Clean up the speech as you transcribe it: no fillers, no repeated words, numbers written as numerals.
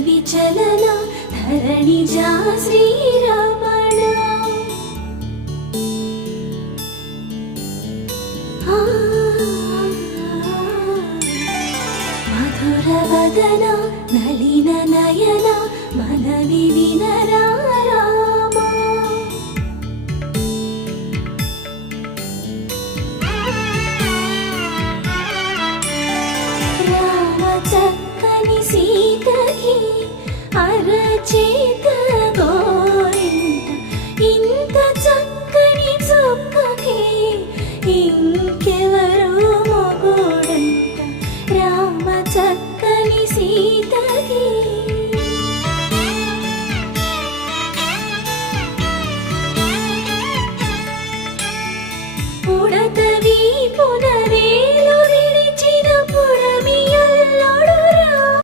విచలన ధరణిజా శ్రీరమణ మధుర వదన నళిన నయన మనవి వినరా రామా రామ చక్కని సీతకి అరచేత గోరింట ఇంత చక్కని చుక్కకి ఇంకెవరు మొగుడంట రామ చక్కని సీతకి